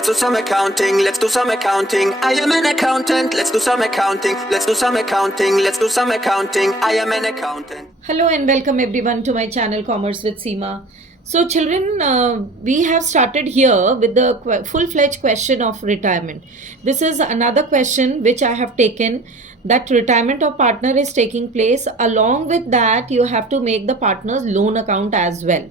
let's do some accounting, let's do some accounting. I am an accountant, let's do some accounting, let's do some accounting, let's do some accounting. I am an accountant. Hello and welcome everyone to my channel Commerce with Seema. So children, we have started here with the full-fledged question of retirement. This is another question which I have taken, that retirement of partner is taking place. Along with that, you have to make the partner's loan account as well.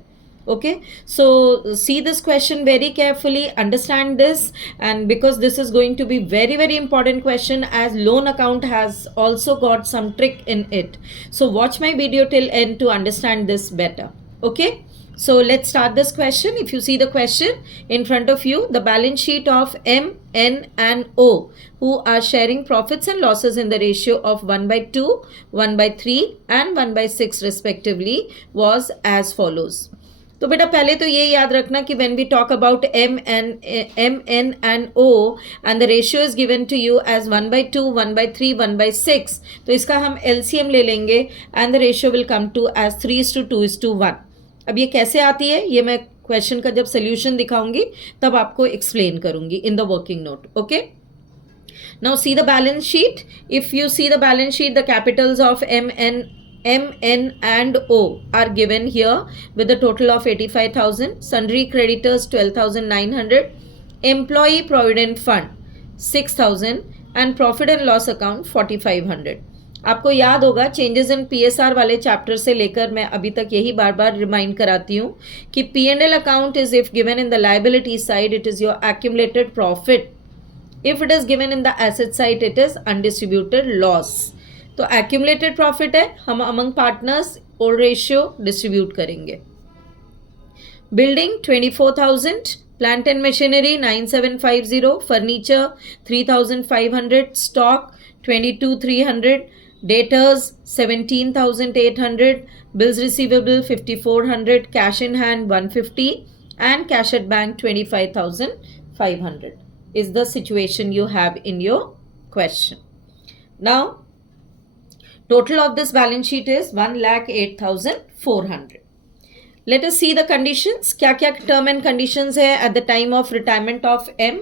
Okay, so see this question very carefully, understand this, and because this is going to be very important question, as loan account has also got some trick in it. So watch my video till end to understand this better. Okay, so let's start this question. If you see the question in front of you, the balance sheet of M, N and O, who are sharing profits and losses in the ratio of 1/2, 1/3 and 1/6 respectively, was as follows. तो बेटा पहले तो ये याद रखना कि when we talk about M, N and O and the ratio is given to you as 1/2, 1/3, 1/6, तो इसका हम LCM ले लेंगे and the ratio will come to as 3:2:1. अब ये कैसे आती है, ये मैं क्वेश्चन का जब सोल्यूशन दिखाऊंगी तब आपको एक्सप्लेन करूंगी in the working note. Okay, now see the balance sheet. If you see the balance sheet, the capitals of M, N and O are given here with a total of 85,000, sundry creditors 12,900, employee provident fund 6,000 and profit and loss account 4,500. आपको याद होगा changes in PSR वाले chapter से लेकर मैं अभी तक यही बार बार रिमाइंड कराती हूँ कि P&L account is if given in the liability side it is your accumulated profit. If it is given in the asset side it is undistributed loss. तो एक्यूमुलेटेड प्रॉफिट है, हम among partners old ratio distribute करेंगे. Building 24,000, plant and machinery 9,750, furniture 3,500, stock 22,300, debtors 17,800, bills receivable 5,400, cash in hand 150 and cash at bank 25,500 is the situation you have in your question. Now total of this balance sheet is 1,08,400. Let us see the conditions. क्या क्या term and conditions है at the time of retirement of M.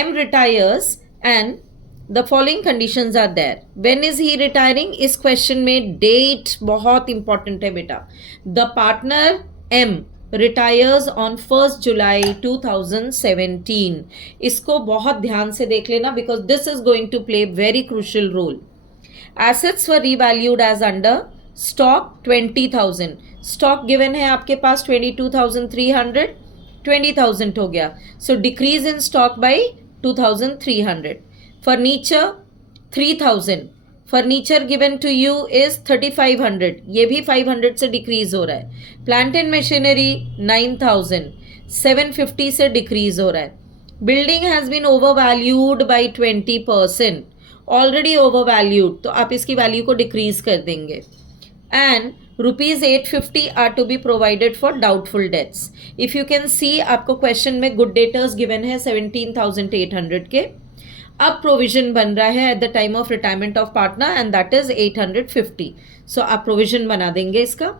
M retires and the following conditions are there. When is he retiring? इस question में date बहुत important है बेटा. The partner M retires on 1st July 2017. इसको बहुत ध्यान से देख लेना because this is going to play very crucial role. Assets were revalued as under stock 20,000. Stock given है आपके पास 22,300, 20,000 हो गया. So decrease in stock by 2,300. Furniture 3,000. Furniture given to you is 3,500. ये भी 500 से decrease हो रहा है. Plant and machinery 9,000. 750 से decrease हो रहा है. Building has been overvalued by 20%. Already overvalued, तो आप इसकी वैल्यू को डिक्रीज कर देंगे. And ₹850 are to be provided for doubtful debts. If you can see आपको क्वेश्चन में गुड डेटर्स गिवन है 17,800 के. अब प्रोविजन बन रहा है at the time of retirement of partner and that is 850. सो आप प्रोविजन बना देंगे इसका.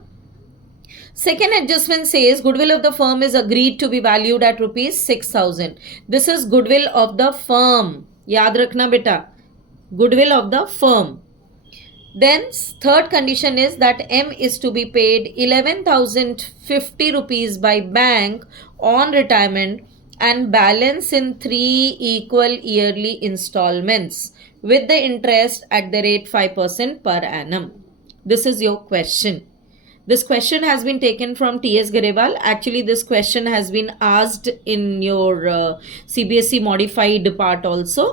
Second adjustment says goodwill of the firm is agreed to be valued at ₹6,000. This is goodwill of the firm. याद रखना बेटा, goodwill of the firm. Then third condition is that M is to be paid 11,050 rupees by bank on retirement and balance in 3 equal yearly installments with the interest at the rate 5% per annum. This is your question. This question has been taken from T.S. Garewal. Actually, this question has been asked in your CBSE modified part also.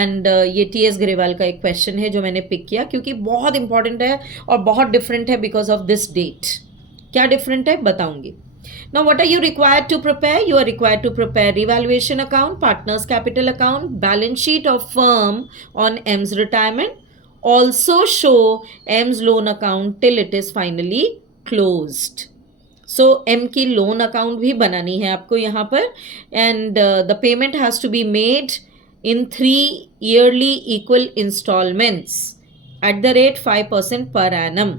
And ये T.S. Garewal का एक question है जो मैंने pick किया क्योंकि बहुत important है और बहुत different है because of this date. क्या different है बताऊंगी. Now, what are you required to prepare? You are required to prepare revaluation account, partners capital account, balance sheet of firm on M's retirement. Also show M's loan account till it is finally closed. So M की loan account भी बनानी है आपको यहाँ पर and the payment has to be made in 3 yearly equal installments at the rate 5% per annum.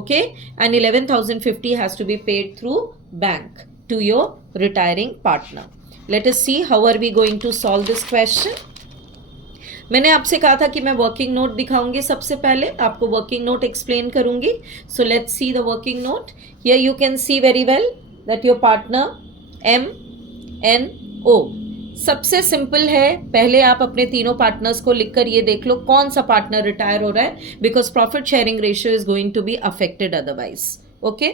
Okay, and 11,050 has to be paid through bank to your retiring partner. Let us see how are we going to solve this question. मैंने आपसे कहा था कि मैं working note दिखाऊंगी सबसे पहले, आपको वर्किंग नोट एक्सप्लेन करूंगी. So let's see the working note. Here you can C very well that your partner MNO. सबसे सिंपल है, पहले आप अपने तीनों पार्टनर्स को लिखकर ये देख लो कौन सा पार्टनर रिटायर हो रहा है, because profit sharing ratio is going to be affected otherwise. Okay,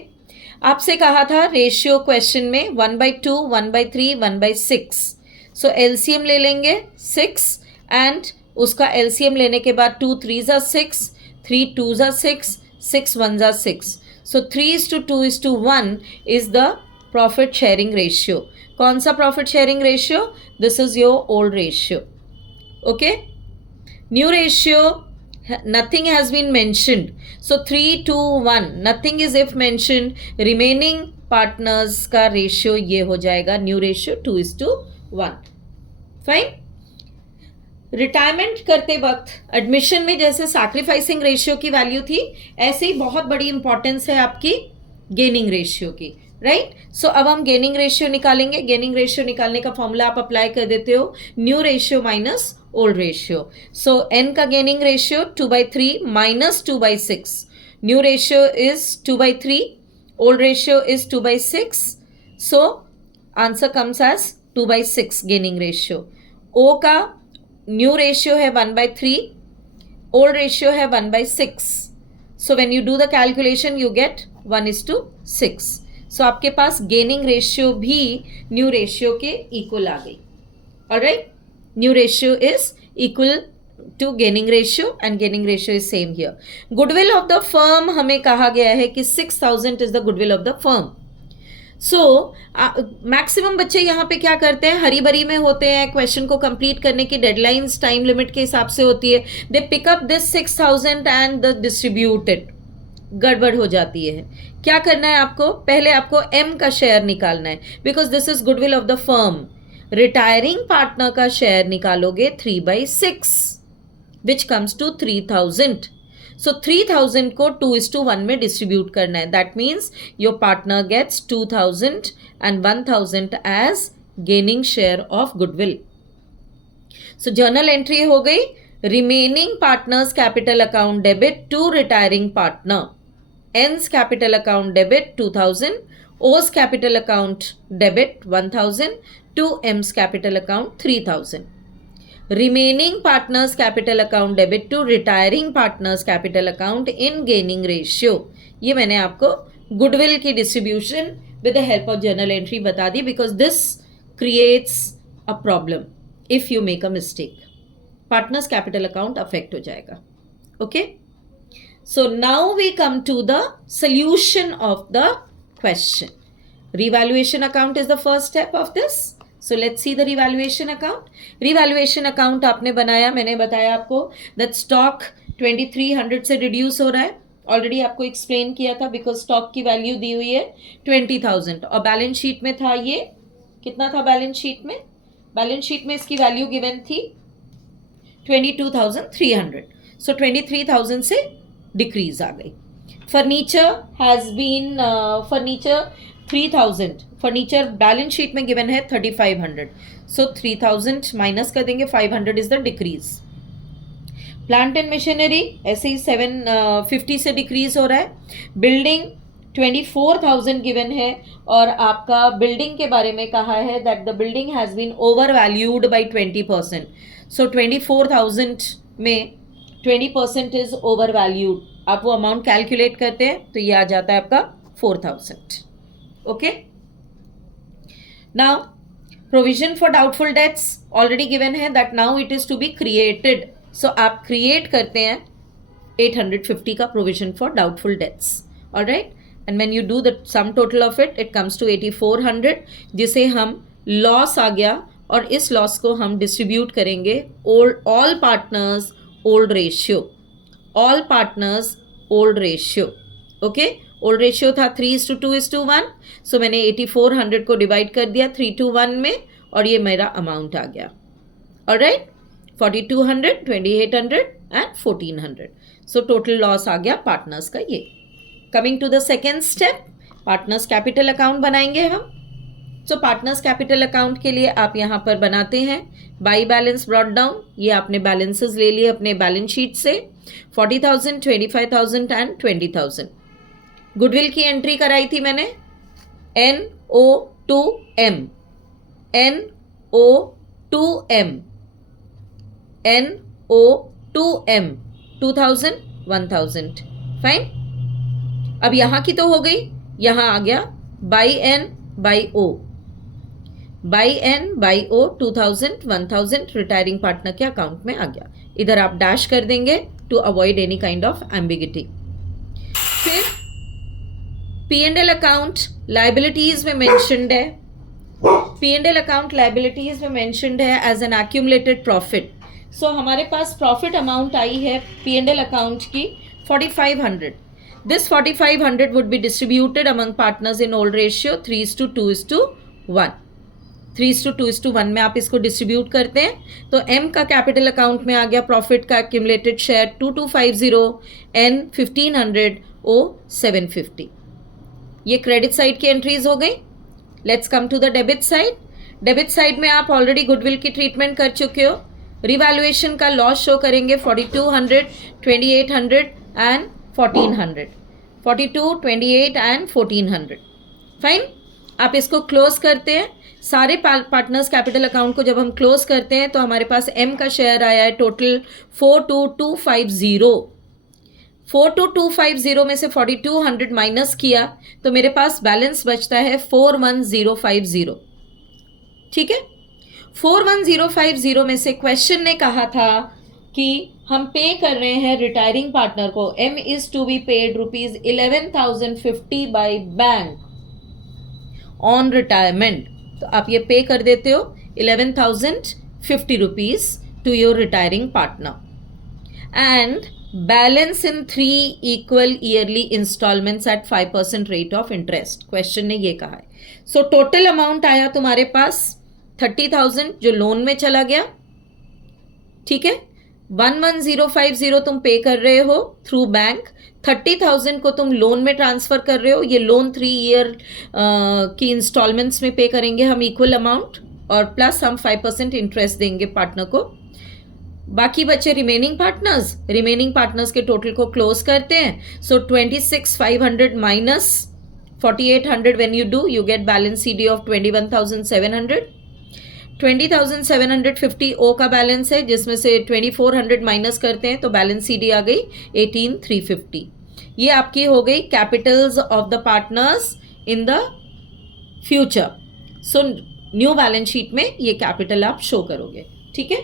आपसे कहा था रेशियो क्वेश्चन में 1/2, 1/3, 1/6. सो एलसीएम ले लेंगे 6 एंड उसका एलसीएम लेने के बाद 2 3s are 6, 3 2s are 6, 6 1s are 6. So 3:2:1 is the profit sharing ratio. कौन सा profit sharing ratio? This is your old ratio. Okay? New ratio, nothing has been mentioned. So 3:2:1, nothing is if mentioned. Remaining partners का ratio ये हो जाएगा new ratio 2:1. Fine? Retirement करते वक्त admission में जैसे सैक्रिफाइसिंग रेशियो की वैल्यू थी, ऐसे ही बहुत बड़ी इंपॉर्टेंस है आपकी गेनिंग रेशियो की, राइट. सो अब हम गेनिंग रेशियो निकालेंगे. गेनिंग रेशियो निकालने का फॉर्मूला आप अप्लाई कर देते हो, new ratio minus old ratio. So N का gaining ratio 2/3 minus 2/6. New ratio is 2/3, old ratio is 2/6. So answer comes as 2/6 gaining ratio. O का न्यू रेशियो है 1/3, ओल्ड रेशियो है 1/6. So when you do the calculation you gate 1:6. So आपके पास gaining ratio भी new ratio के equal आ गई. Alright, new ratio is equal to gaining ratio and gaining ratio is same here. Goodwill of the firm हमें कहा गया है कि 6,000 is the goodwill of the firm. So maximum बच्चे यहाँ पे क्या करते हैं, हरी बरी में होते हैं, क्वेश्चन को कंप्लीट करने की डेडलाइंस टाइम लिमिट के हिसाब से होती है. They pick up this 6,000 and the distribute it. गड़बड़ हो जाती है. क्या करना है आपको, पहले आपको एम का शेयर निकालना है, because this is goodwill of the firm. Retiring partner का शेयर निकालोगे 3/6 विच कम्स टू 3,000. सो 3,000 को 2:1 में डिस्ट्रीब्यूट करना है. That means your partner gets 2,000 and 1,000 as gaining share of goodwill. So journal entry हो गई. Remaining partners capital account debit to retiring partner. N's capital account debit 2,000, O's capital account debit 1,000 to M's capital account 3,000. remaining partners capital account debit to retiring partners capital account in gaining ratio. ये मैंने आपको goodwill की distribution with the help of journal entry बता दी, because this creates a problem if you make a mistake. Partners capital account affect हो जाएगा. Okay, so now we come to the solution of the question. Revaluation account is the first step of this. So let's see the revaluation account. Revaluation account आपने बनाया, मैंने बताया आपको that stock 2,300 से reduce हो रहा है. ऑलरेडी आपको एक्सप्लेन किया था, बिकॉज स्टॉक की वैल्यू दी हुई है 20,000 और बैलेंस शीट में था ये कितना था. बैलेंस शीट में इसकी वैल्यू गिवन थी 22,300. सो 23,000 से डिक्रीज आ गई. Furniture has been 3,000. Furniture balance sheet में गिवन है 3,500. सो 3,000 माइनस कर देंगे, 500 is the decrease. Plant and machinery ऐसे ही 750 से डिक्रीज हो रहा है. बिल्डिंग 24,000 गिवन है और आपका बिल्डिंग के बारे में कहा है that the building has been over valued by 20%. So 24,000 में 20% इज ओवर वैल्यूड. आप वो अमाउंट कैलकुलेट करते हैं तो ये आ जाता है आपका 4,000. Okay, now provision for doubtful debts already given है that now it is to be created. So आप क्रिएट करते हैं 850 का provision for doubtful debts. Alright, and when you do the sum total of it comes to 8,400, जिसे हम loss आ गया और इस लॉस को हम डिस्ट्रीब्यूट करेंगे all partners old ratio. All partners old ratio. Okay, old ratio था 3:2:1. सो मैंने 8,400 को डिवाइड कर दिया 3:1 में और ये मेरा अमाउंट आ गया. Alright, 4,200, 2,800 and 1,400. So total loss आ गया पार्टनर्स का. ये coming to the second step, partners capital account बनाएंगे हम. सो पार्टनर्स कैपिटल अकाउंट के लिए आप यहाँ पर बनाते हैं बाई बैलेंस ब्रॉट डाउन, ये आपने बैलेंसेस ले लिए अपने बैलेंस शीट से 40,000, 25,000 एंड 20,000। गुडविल की एंट्री कराई थी मैंने NO2M, NO2M, NO2M, 2,000, 1,000। फाइन। अब यहाँ की तो हो गई, यहाँ आ गया by N by O, by N by O 2,000, 1,000 retiring partner के अकाउंट में आ गया। इधर आप डैश कर देंगे to avoid any kind of ambiguity. फिर P&L अकाउंट लाइबिलिटीज में मेंशन्ड है, P&L अकाउंट लाइबिलिटीज में मेंशन्ड है as an accumulated profit. So हमारे पास प्रॉफिट अमाउंट आई है P&L अकाउंट की 4,500। This 4,500 would be distributed among partners in old ratio 3:2:1। 3:2:1 में आप इसको डिस्ट्रीब्यूट करते हैं तो M का कैपिटल अकाउंट में आ गया प्रॉफिट का एक्यूमुलेटेड शेयर 2,250, N 1,500, O 750। ये क्रेडिट साइड की एंट्रीज हो गई। Let's come to the debit side. Debit side में आप ऑलरेडी गुडविल की ट्रीटमेंट कर चुके हो। रिवैल्यूएशन का लॉस शो करेंगे 4,200, 2,800 एंड 1,400, 42, 28 एंड 1,400। फाइन। आप इसको क्लोज करते हैं। सारे पार्टनर्स कैपिटल अकाउंट को जब हम क्लोज करते हैं तो हमारे पास M का शेयर आया है टोटल 42,250। 42,250 में से 4,200 माइनस किया तो मेरे पास बैलेंस बचता है 41,050। ठीक है। 41,050 में से क्वेश्चन ने कहा था कि हम पे कर रहे हैं रिटायरिंग पार्टनर को, M is to be paid ₹11,050 by bank on retirement. तो आप ये पे कर देते हो ₹11,050 to your retiring partner and balance in 3 equal yearly instalments at 5% rate of interest. Question ने ये कहा है। सो टोटल अमाउंट आया तुम्हारे पास 30,000 जो लोन में चला गया। ठीक है। 11,050 तुम पे कर रहे हो थ्रू बैंक, 30,000 को तुम लोन में ट्रांसफर कर रहे हो। ये लोन 3 ईयर की इंस्टॉलमेंट्स में पे करेंगे हम इक्वल अमाउंट और प्लस हम 5% इंटरेस्ट देंगे पार्टनर को। बाकी बचे रिमेनिंग पार्टनर्स के टोटल को क्लोज करते हैं। सो 26,500 minus 4,800 when you do you get balance CD of 21,700। 20,750 O का बैलेंस है जिसमें से 2,400 माइनस करते हैं तो बैलेंस CD आ गई 18,350। ये आपकी हो गई capitals of the partners in the future. So new balance sheet में ये कैपिटल आप शो करोगे। ठीक है।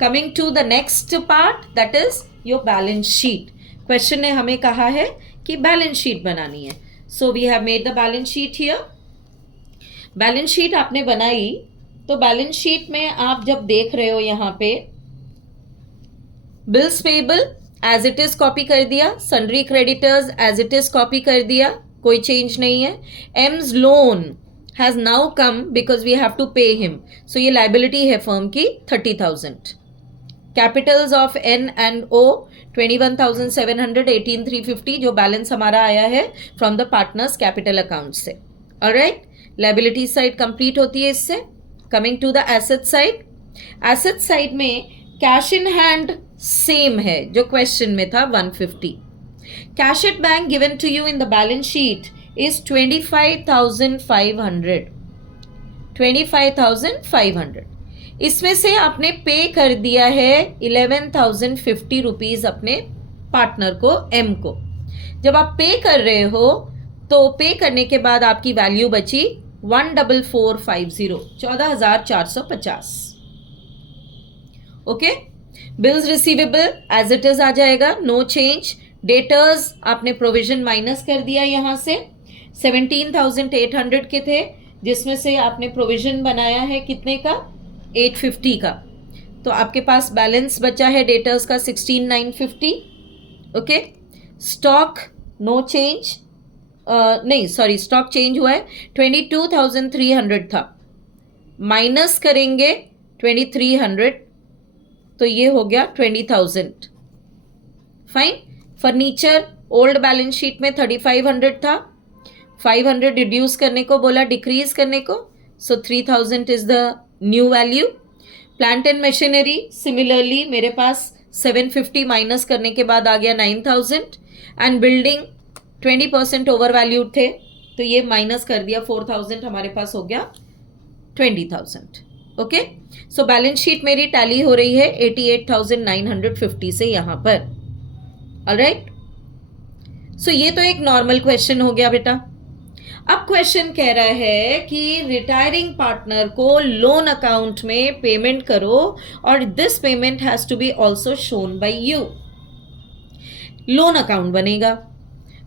Coming to the next part that is your balance sheet. Question ने हमें कहा है कि बैलेंस शीट बनानी है। So we have made the balance sheet here. Balance sheet आपने बनाई तो बैलेंस शीट में आप जब देख रहे हो यहाँ पे bills payable as it is copy कर दिया, sundry creditors as it is copy कर दिया, कोई चेंज नहीं है। M's loan has now come because we have to pay him. So ये लाइबिलिटी है फर्म की 30,000। Capitals of N and O 21,700, 18,350 जो बैलेंस हमारा आया है from the partners capital account से। ऑलराइट। लाइबिलिटी साइड कंप्लीट होती है इससे। Coming to the asset side. Asset side में कैश इन हैंड सेम है जो क्वेश्चन में था 150। Cash at bank given to you in the balance sheet is 25,500। 25,500 इसमें से आपने पे कर दिया है 11,050 रुपीज अपने पार्टनर को M को। जब आप पे कर रहे हो तो पे करने के बाद आपकी वैल्यू बची 1,4450, 14,450। Okay. Bills receivable as it is आ जाएगा, नो चेंज। डेटर्स आपने प्रोविजन माइनस कर दिया यहाँ से 17,800 के थे जिसमें से आपने प्रोविजन बनाया है कितने का 850 का। तो आपके पास बैलेंस बचा है डेटर्स का 16,950। ओके। स्टॉक नो चेंज, नहीं सॉरी स्टॉक चेंज हुआ है 22,300 था, माइनस करेंगे 2,300 तो ये हो गया 20,000। Fine. Furniture old balance sheet में 3,500 था, 500 रिड्यूस करने को बोला, डिक्रीज करने को, So 3000 is the new value. Plant and machinery similarly मेरे पास 750 माइनस करने के बाद आ गया 9000 एंड बिल्डिंग 20% ओवर वैल्यू थे तो ये माइनस कर दिया 4000 हमारे पास हो गया 20000. ओके सो बैलेंस शीट मेरी टैली हो रही है 88,950 से यहां पर. ऑलराइट सो ये तो एक नॉर्मल क्वेश्चन हो गया बेटा. अब क्वेश्चन कह रहा है कि रिटायरिंग पार्टनर को लोन अकाउंट में पेमेंट करो और this payment has to be also shown by you. Loan account बनेगा.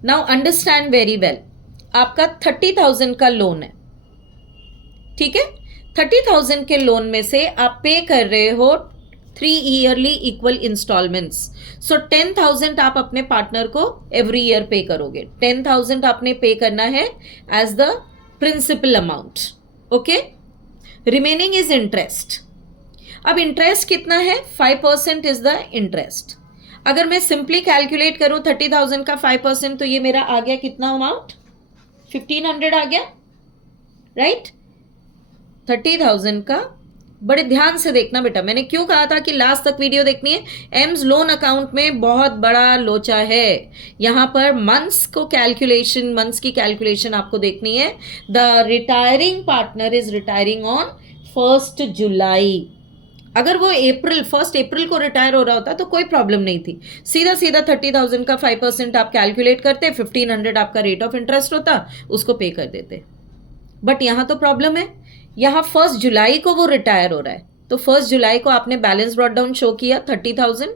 नाउ अंडरस्टैंड वेरी वेल, आपका 30,000 का लोन है, ठीक है. 30,000 के लोन में से आप पे कर रहे हो 3 ईयरली इक्वल इंस्टॉलमेंट्स. सो 10,000 आप अपने पार्टनर को एवरी ईयर पे करोगे. 10,000 आपने पे करना है as the principal amount. Okay remaining is interest. अब इंटरेस्ट कितना है? 5% इज द इंटरेस्ट. अगर मैं सिंपली कैलकुलेट करूं 30,000 का 5% तो ये मेरा आ गया कितना अमाउंट? 1,500 आ गया, राइट. 30,000 का बड़े ध्यान से देखना बेटा. मैंने क्यों कहा था कि लास्ट तक वीडियो देखनी है. एम्स लोन अकाउंट में बहुत बड़ा लोचा है. यहां पर मंथ्स की कैलकुलेशन आपको देखनी है. The retiring partner is retiring on 1 जुलाई. अगर वो 1 अप्रैल को रिटायर हो रहा होता तो कोई प्रॉब्लम नहीं थी. सीधा 30,000 का 5% आप कैलकुलेट करते, 1,500 आपका रेट ऑफ इंटरेस्ट होता, उसको पे कर देते. बट यहां तो प्रॉब्लम है. यहाँ 1 जुलाई को वो रिटायर हो रहा है तो 1 जुलाई को आपने बैलेंस ब्रॉट डाउन शो किया 30,000,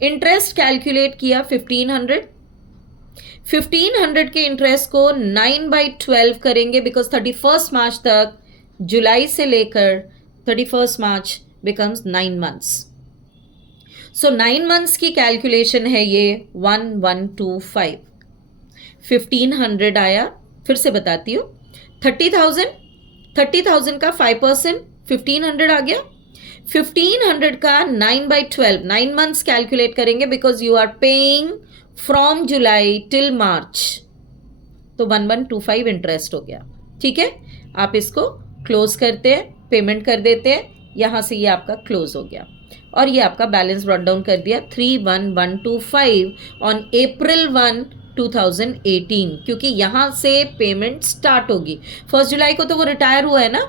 इंटरेस्ट कैलकुलेट किया 1,500 के इंटरेस्ट को 9/12 करेंगे बिकॉज 31 मार्च तक, जुलाई से लेकर 31 मार्च बिकम्स 9 मंथ्स. सो 9 मंथ्स की कैलकुलेशन है ये 1125. 1,500 आया. फिर से बताती हूँ. 30,000 का 5% 1,500 आ गया. 1,500 का 9/12 9 मंथ्स कैलकुलेट करेंगे because you are paying from July till March. तो 1125 इंटरेस्ट हो गया. ठीक है, आप इसको क्लोज करते हैं, पेमेंट कर देते हैं. यहां से ये आपका क्लोज हो गया और ये आपका बैलेंस ब्रॉट डाउन कर दिया 31125 ऑन April 1, 2018. क्योंकि यहाँ से पेमेंट स्टार्ट होगी. 1 जुलाई को तो वो रिटायर हुआ है ना,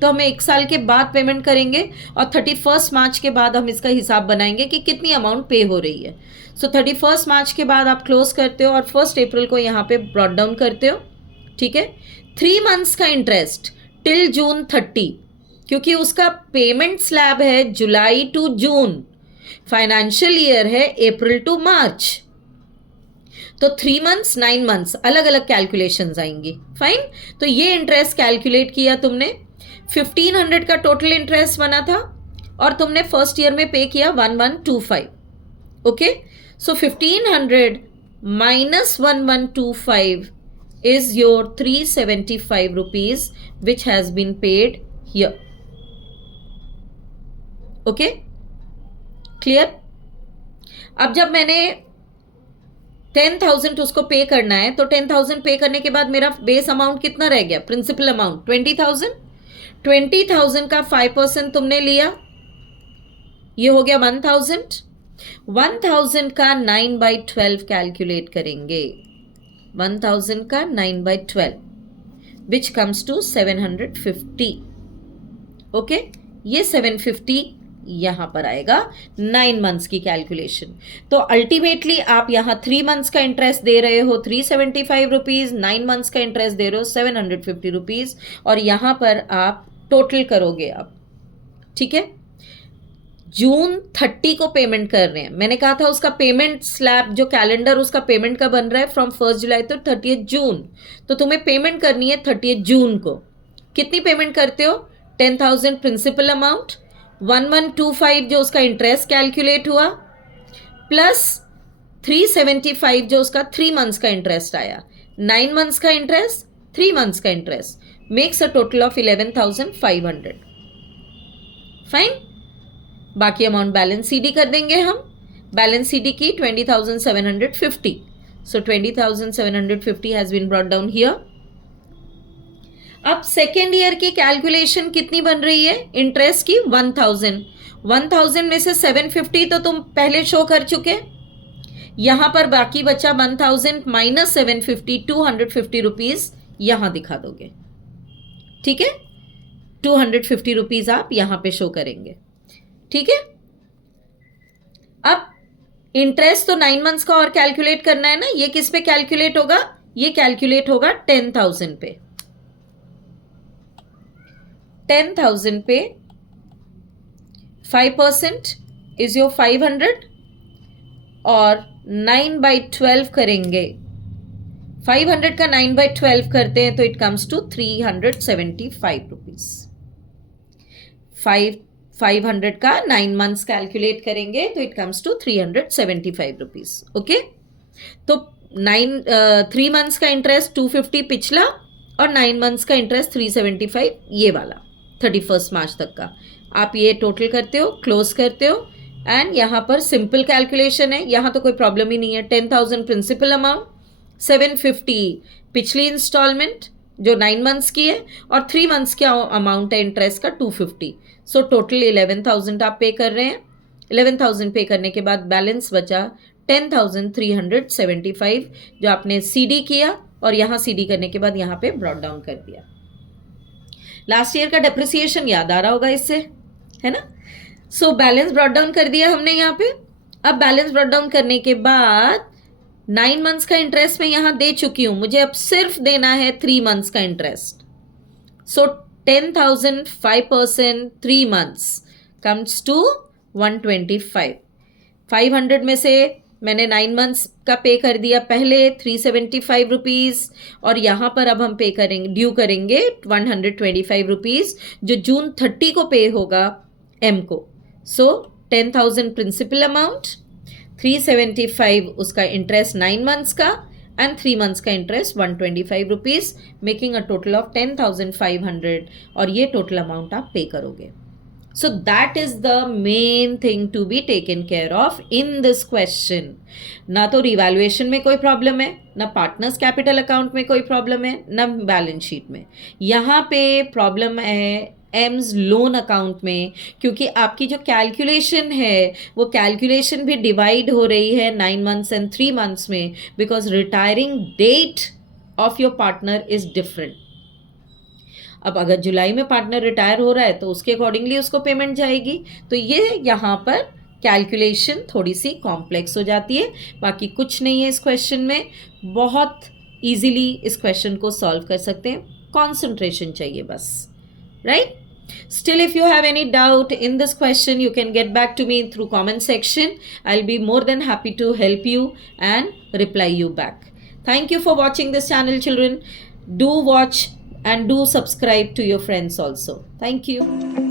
तो हम 1 साल के बाद पेमेंट करेंगे और 31 मार्च के बाद हम इसका हिसाब बनाएंगे कि कितनी अमाउंट पे हो रही है. सो 31 मार्च के बाद आप क्लोज करते हो और 1 अप्रैल को यहाँ पे ब्रॉट डाउन करते हो. ठीक है. 3 मंथ्स का इंटरेस्ट टिल June 30 क्योंकि उसका पेमेंट स्लैब है जुलाई टू जून, फाइनेंशियल ईयर है अप्रैल टू मार्च. तो 3 मंथ्स 9 मंथ्स अलग अलग कैलकुलेशंस आएंगी. फाइन. तो ये इंटरेस्ट कैलकुलेट किया तुमने. 1,500 का टोटल इंटरेस्ट बना था और तुमने फर्स्ट ईयर में पे किया 1125. Okay. So 1,500 minus 1125 is your 375 rupees which has been paid here. Okay clear. अब जब मैंने 10,000 उसको पे करना है तो 10,000 पे करने के बाद मेरा बेस अमाउंट कितना रह गया? Principal amount 20,000. 20,000 का 5% तुमने लिया, ये हो गया 1,000. 1,000 का 9/12 कैलकुलेट करेंगे. 1,000 का 9/12 विच कम्स टू 750. ओके. ये 750 यहां पर आएगा 9 मंथ्स की कैलकुलेशन. तो अल्टीमेटली आप यहां 3 मंथ्स का इंटरेस्ट दे रहे हो 375 रुपीज, 9 मंथ्स का इंटरेस्ट दे रहे हो 750 रुपीज और यहां पर आप टोटल करोगे आप. ठीक है. June 30 को पेमेंट कर रहे हैं. मैंने कहा था उसका पेमेंट स्लैब जो कैलेंडर उसका पेमेंट का बन रहा है फ्रॉम 1 जुलाई तो 30 जून. तो तुम्हें पेमेंट करनी है 30 जून को. कितनी पेमेंट करते हो? 10,000 प्रिंसिपल अमाउंट, 1125 जो उसका इंटरेस्ट कैलकुलेट हुआ, प्लस 375 जो उसका 3 मंथ्स का इंटरेस्ट आया. 9 मंथ्स का इंटरेस्ट, 3 मंथ्स का interest makes a total of 11,500. Fine. बाकी अमाउंट बैलेंस सीडी कर देंगे हम. बैलेंस सीडी की 20,750. So 20,750 has been brought down here. अब सेकेंड ईयर की कैलकुलेशन कितनी बन रही है इंटरेस्ट की? 1000। 1000 में से 750 तो तुम पहले शो कर चुके, यहां पर बाकी बचा 1000 माइनस 750, 250 रुपीज यहां दिखा दोगे, ठीक है? 250 रुपीज आप यहां पे शो करेंगे, ठीक है? अब इंटरेस्ट तो 9 मंथ्स का और कैलकुलेट करना है ना, ये किस पे कैलकुलेट होगा? ये कैलकुलेट होगा 10,000 पे। 10,000 पे 5% इज योर 500 और 9/12 करेंगे, 500 का 9/12 करते हैं तो इट कम्स टू 375 रुपीज। 500 का 9 मंथ्स कैलकुलेट करेंगे तो it comes to 375 rupees. Okay, तो 3 मंथ्स का इंटरेस्ट 250 पिछला और 9 मंथ्स का इंटरेस्ट 375 ये वाला 31 मार्च तक का। आप ये टोटल करते हो, क्लोज करते हो, एंड यहाँ पर सिंपल कैलकुलेशन है, यहाँ तो कोई प्रॉब्लम ही नहीं है। 10,000 प्रिंसिपल अमाउंट, 750 पिछली इंस्टॉलमेंट जो 9 मंथ्स की है, और 3 मंथ्स का अमाउंट है इंटरेस्ट का 250। सो टोटल 11,000 आप पे कर रहे हैं। 11,000 पे करने के बाद बैलेंस बचा 10,375 जो आपने सीडी किया, और यहाँ सीडी करने के बाद यहाँ पे ब्रॉट डाउन कर दिया। लास्ट ईयर का डेप्रिसिएशन याद आ रहा होगा इससे, है ना? सो बैलेंस ब्रॉट डाउन कर दिया हमने यहाँ पे। अब बैलेंस ब्रॉट डाउन करने के बाद 9 मंथ्स का इंटरेस्ट मैं यहाँ दे चुकी हूँ, मुझे अब सिर्फ देना है 3 मंथ्स का interest. So 10,000 5% 3 months comes to 125। 500 में से मैंने 9 मंथ्स का पे कर दिया पहले 375 रुपीज़, और यहाँ पर अब हम पे करेंगे, ड्यू करेंगे 125 रुपीज़ जो जून 30 को पे होगा एम को। सो 10,000 प्रिंसिपल अमाउंट, 375 उसका इंटरेस्ट 9 मंथ्स का, एंड 3 मंथ्स का interest 125 rupees, making a total of 10,500, और ये टोटल अमाउंट आप पे करोगे। So that is the main thing to be taken care of in this question. ना तो रिवैल्यूएशन में कोई प्रॉब्लम है, ना पार्टनर्स कैपिटल अकाउंट में कोई प्रॉब्लम है, ना बैलेंस शीट में। यहाँ पे प्रॉब्लम है एम्स लोन अकाउंट में, क्योंकि आपकी जो कैलकुलेशन है वो कैलकुलेशन भी डिवाइड हो रही है 9 मंथ्स एंड 3 मंथ्स में, because retiring date of your partner is different. अब अगर जुलाई में पार्टनर रिटायर हो रहा है तो उसके अकॉर्डिंगली उसको पेमेंट जाएगी, तो ये यहाँ पर कैलकुलेशन थोड़ी सी कॉम्प्लेक्स हो जाती है। बाकी कुछ नहीं है इस क्वेश्चन में, बहुत इजीली इस क्वेश्चन को सॉल्व कर सकते हैं, कॉन्सेंट्रेशन चाहिए बस, right? Still, if you have any doubt in this question, you can get back to me through comment section. I'll be more than happy to help you and reply you back. Thank you for watching this channel, children. Do watch and do subscribe to your friends also. Thank you.